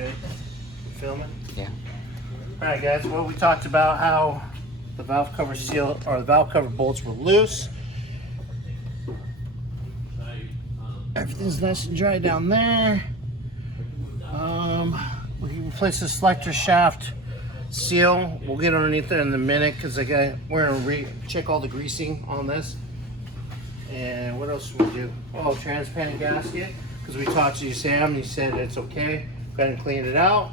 Good. You filming? Yeah. All right, guys. Well, we talked about how the valve cover seal or the valve cover bolts were loose. Everything's nice and dry down there. We can replace the selector shaft seal. We'll get underneath there in a minute because we're gonna check all the greasing on this. And what else will we do? Oh, transparent gasket. Because we talked to you, Sam, and you said it's okay. Go ahead and clean it out.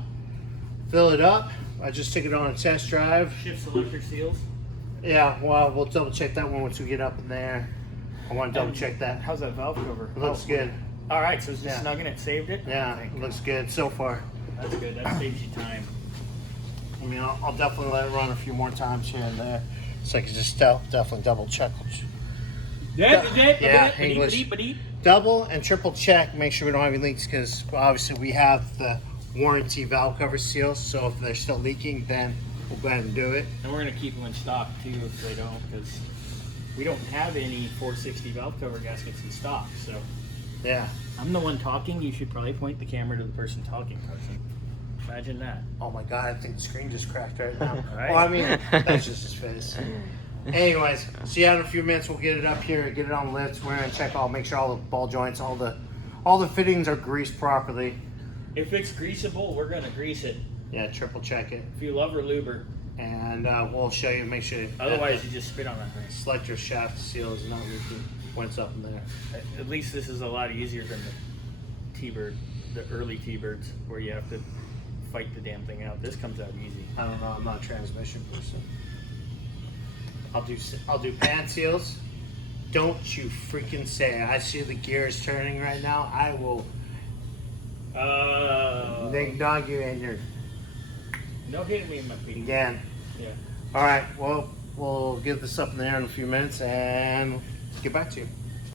Fill it up. I just took it on a test drive. Shift selector seals. Yeah, well, we'll double check that one once we get up in there. I want to double check that. How's that valve cover? It looks good. All right, so it's just Yeah. snugging it, saved it? Yeah, Okay, it looks good so far. That's good. That saves you time. I mean, I'll definitely let it run a few more times here and there, so I can just definitely double check. Yeah, English. Double and triple check, make sure we don't have any leaks, because obviously we have the warranty valve cover seals, so if they're still leaking, then we'll go ahead and do it. And we're going to keep them in stock too if they don't, because we don't have any 460 valve cover gaskets in stock. So Yeah. I'm the one talking. You should probably point the camera to the person talking, Carson. Imagine that. Oh my god, I think the screen just cracked right now. Right. Well, I mean, that's just his face. Anyways, see you in a few minutes. We'll get it up here, get it on lifts. We're gonna check make sure all the ball joints, all the fittings are greased properly. If it's greasable, we're going to grease it. Yeah, triple check it, If you love her, lube her. and we'll show you. Make sure. Otherwise, you just spit on that thing. selector shaft seal is not leaking when it's up in there. At least this is a lot easier than the T-Bird, the early T-Birds, where you have to fight the damn thing out. This comes out easy. I don't know. I'm not a transmission person. I'll do pan seals. Don't you freaking say! I see the gears turning right now. I will dog you in your No hitting me in my feet. again. Yeah. All right. Well, we'll get this up in there in a few minutes and get back to you.